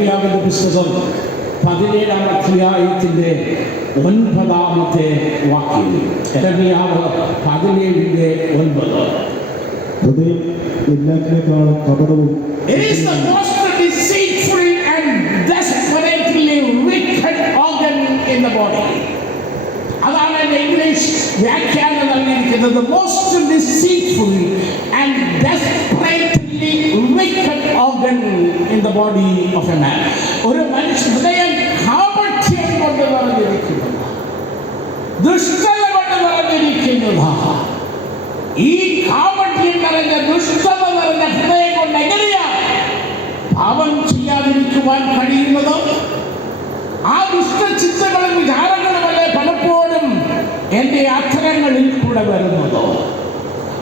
യെരമ്യാവിന്റെ പുസ്തകം 17-ാം അധ്യായത്തിന്റെ 9-ാമത്തെ വാക്യം. യെരമ്യാവ് 17:9. ഹൃദയം എല്ലാത്തിനേക്കാളും കപടവും It is the most deceitful and desperately wicked organ in the body. അതാണ് ഇംഗ്ലീഷ് വ്യാഖ്യാനം നൽകിയിരിക്കുന്നത്. The most deceitful and desperately wicked organ in the body of a man. ഒരു മനുഷ്യ ഹൃദയം കാപട്യം കൊണ്ട് നിറഞ്ഞിരിക്കുന്നതാണ്, ദുഷ്ടത കൊണ്ട് നിറഞ്ഞിരിക്കുന്നതാണ്. ഈ കാപട്യം നിറഞ്ഞ ദുഷ്ടത നിറഞ്ഞ ഹൃദയം കൊണ്ട് എങ്ങനെയാണ് പാപം ചെയ്യാതിരിക്കുവാൻ കഴിയുന്നത്? ആ ദുഷ്ടചിന്തകളും വിചാരങ്ങളുമല്ലേ പലപ്പോഴും എൻ്റെ അധരങ്ങളിൽ കൂടെ വരുന്നത്.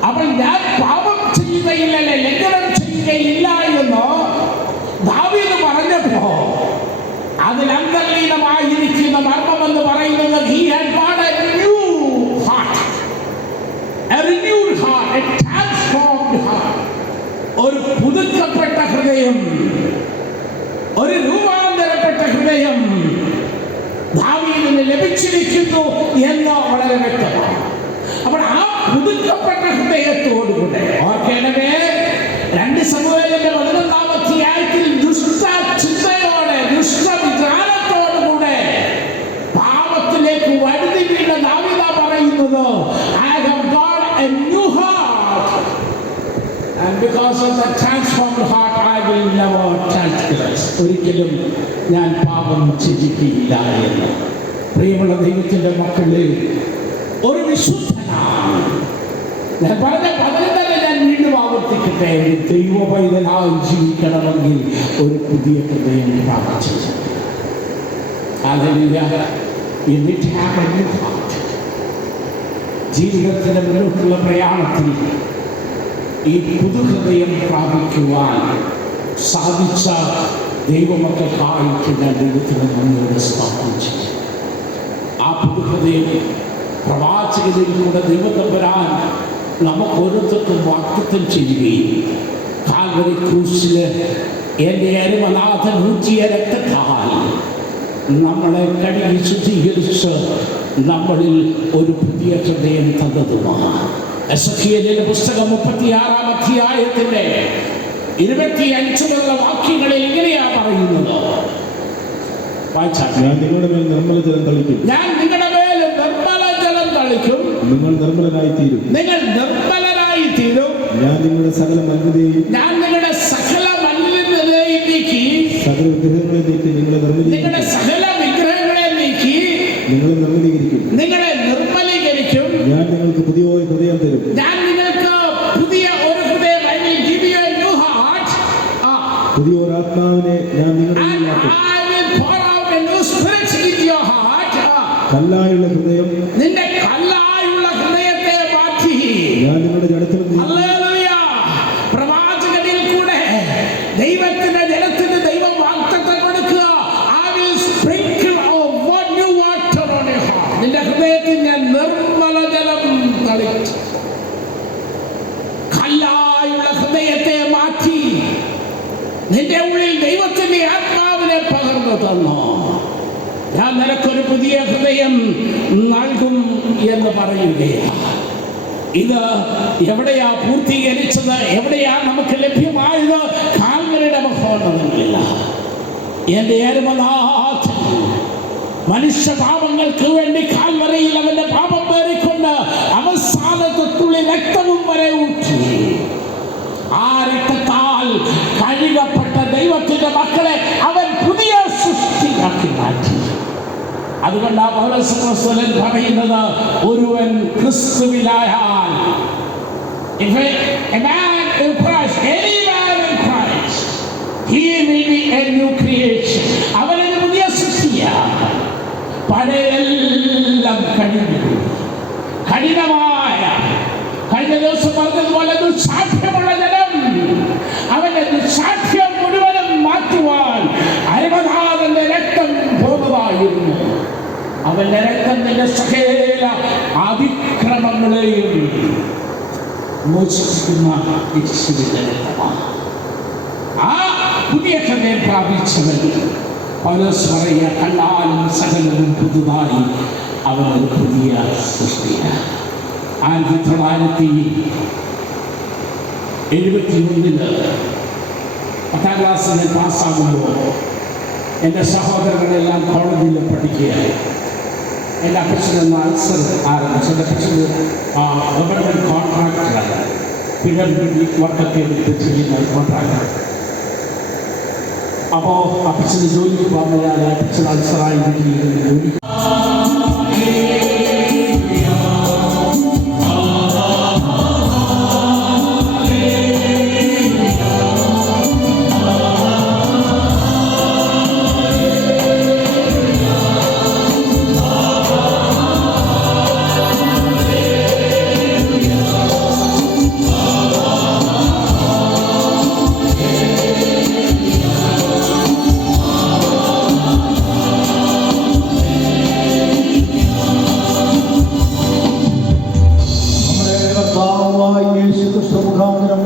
അപ്പോൾ ഞാൻ പാപം ചെയ്യുകയില്ല, ലംഘനം ചെയ്യുകയില്ല എന്ന് ദാവീദ് പറഞ്ഞപ്പോ അതിൽ അന്തർലീനമായിരിക്കുന്ന മർമ്മമെന്ന് പറയുന്നത് he had got a new heart, a renewed heart, a transformed heart. ഒരു പുതുക്കപ്പെട്ട ഹൃദയം, ഒരു രൂപാന്തരപ്പെട്ട ഹൃദയം ദാവീദിന് ലഭിച്ചിരിക്കുന്നു എന്ന് വളരെ വ്യക്തമാണ്. അപ്പോൾ ആ പുതുക്കപ്പെട്ട ഹൃദയത്തോടുകൂടെ ഓർക്കേണ്ടത് 2 സമൂഹത്തിന്റെ 11-ാം അധ്യായത്തിൽ ദുഷ്ടചിന്തയോടെ ദുഷ്ടവിചാരത്തോടുകൂടെ പാപത്തിലേക്ക് വഴുതി വീണ ദാവീദ പറയുന്നത് I have got a new heart and because of the transformed heart I will never transgress. ഒരിക്കലും ഞാൻ പാപം ചെയ്യുകയില്ല എന്ന്. പ്രിയമുള്ള ദൈവത്തിന്റെ മക്കളെ, ഒരു വിശുദ്ധനാണ്. ഞാൻ പറഞ്ഞ പതിനെ തന്നെ ഞാൻ വീണ്ടും ആവർത്തിക്കട്ടെ. ഒരു ദൈവ പൈതലായി ജീവിക്കണമെങ്കിൽ ഒരു പുതിയ ഹൃദയം പ്രാപിച്ചു. ജീവിതത്തിന്റെ മുന്നോട്ടുള്ള പ്രയാണത്തിൽ ഈ പുതുഹൃദയം പ്രാപിക്കുവാൻ സാധിച്ച ദൈവമക്കൾക്കായിട്ട് ഞാൻ ദൈവത്തിന് നന്ദിയോടെ സ്ഥാപിച്ചു. ആ പുതുഹൃദയം പ്രവാചകനിലൂടെ ദൈവത്തമ്പുരാൻ നമുക്ക് ഓരോരുത്തർക്കും വാഗ്ദത്തം ചെയ്യുകയും കാൽവരി ക്രൂശില് എൻ്റെ അരുമനാഥൻ ഊറ്റിയ രക്തത്താൽ നമ്മളെ കഴുകി ശുദ്ധീകരിച്ച് നമ്മളിൽ ഒരു പുതിയ ഹൃദയം തന്നതുമാണ്. എസെക്കിയേലിന്റെ പുസ്തകം 36-ാം അധ്യായത്തിന്റെ 25 വാക്യങ്ങളിൽ ഇങ്ങനെയാ പറയുന്നത്. ഞാൻ നിങ്ങളുടെ മേൽ നിർമ്മല ജലം തളിക്കും, ഞാൻ നിങ്ങളുടെ മേൽ നിർമ്മല ജലം തളിക്കും, നിങ്ങൾ നിർമ്മലനായി തീരും, നിങ്ങൾ നിർമ്മലനായി തീരും. ഞാൻ നിങ്ങളുടെ സകല മലിനതയെയും നീക്കി, സകല വിഗ്രഹങ്ങളെ നീക്കി നിങ്ങളുടെ സകല വിഗ്രഹങ്ങളെ നീക്കി നിങ്ങളെ നിർമ്മലീകരിക്കും. ഞാൻ നിങ്ങൾക്ക് പുതിയ ഒരു ഹൃദയം തരും. ഞാൻ നിങ്ങൾക്ക് പുതിയ ഒരു ഹൃദയം, I will give you a new heart. പുതിയ ഒരു ആത്മാവിനെ ഞാൻ നിങ്ങളുടെ ഉള്ളിലാക്കും. I will pour out a new spirit into your heart. കല്ലായുള്ള ഹൃദയം, നിന്റെ കല്ലായുള്ള ഹൃദയത്തെ മാറ്റി ഞാൻ നിങ്ങളുടെ ജഡത്തിൽ പ്രവാചകനിൽ കൂടെ ദൈവത്തിന്റെ ജലത്തിന് ദൈവം വാഗ്ദത്തം കൊടുക്കുക. I will sprinkle new water on your heart. നിന്റെ ഹൃദയത്തിൽ ഞാൻ നിർമ്മല ജലം തളിക്കും. കല്ലായുള്ള ഹൃദയത്തെ മാറ്റി നിന്റെ ഉള്ളിൽ ദൈവത്തിന്റെ ആത്മാവിനെ പകർന്നു തന്നു. ഞാൻ നിനക്കൊരു പുതിയ ഹൃദയം നൽകും എന്ന് പറയുകയാണ്. ഇത് എവിടെയാ പൂർത്തീകരിച്ചത്? എവിടെയാ നമുക്ക് ലഭ്യമായത്? കാൽവരിയുടെ മഹോന്നതങ്ങളില്ല. എൻ്റെ അരുമനാഥൻ മനുഷ്യ പാപങ്ങൾക്ക് വേണ്ടി കാൽവരിയിൽ അവന്റെ പാപം പേറിക്കൊണ്ട് അവസാനത്തെ തുള്ളി രക്തവും വരെ ഊറ്റി. ആ രക്തത്താൽ കഴുകപ്പെട്ട ദൈവത്തിന്റെ മക്കളെ അവൻ പുതിയ സൃഷ്ടിയാക്കി മാറ്റി. അതുകൊണ്ട് ആ പൗലോസ് പറയുന്നത്, ഒരുവൻ ക്രിസ്തുവിലായാൽ, he will be a new creation. അവനൊരു പുതിയ സൃഷ്ടിയാണ്. പഴയെല്ലാം കഴിഞ്ഞു. കഠിനമായ, കഴിഞ്ഞ ദിവസം പറഞ്ഞതുപോലെ ദുസ്സാഠ്യമുള്ള ജനം, അവന്റെ ദുസ്സാഠ്യം മുഴുവനും മാറ്റുവാൻ അരുമനാഥന്റെ രക്തം പോകുമായിരുന്നു. അവന്റെ രക്തം നിന്റെ സകല അതിക്രമങ്ങളെയും മോചിപ്പിക്കുന്ന യേശുവിന്റെ രക്തമാണ്. ആ പുതിയ ഹൃദയം പ്രാപിച്ചവൻ പൗലോസ് പറയുക, കണ്ടാലും സകലവും പുതുതായി അവനൊരു പുതിയ സൃഷ്ടിയാണ്. 1971 10ാം ക്ലാസ്സിൽ പാസ്സാകുമ്പോൾ എൻ്റെ സഹോദരങ്ങളെല്ലാം കോളേജിൽ പഠിക്കുകയായി. എൻ്റെ അപ്പച്ചന് അൾസർ ആരംഭിച്ചു. എൻ്റെ അപ്പച്ചന് ഗവൺമെൻറ് കോൺട്രാക്ടറാണ്, PWD വർക്കൊക്കെ എടുത്ത് ചെയ്യുന്ന കോൺട്രാക്ടർ. അപ്പോൾ അപ്പച്ചന് ജോലിക്ക് പോകുന്നതാണ്. അപ്പച്ചൻ അൾസറായി ജോലി നമ്മുടെ കർത്താവായ യേശുക്രിസ്തു മുഖാന്തരം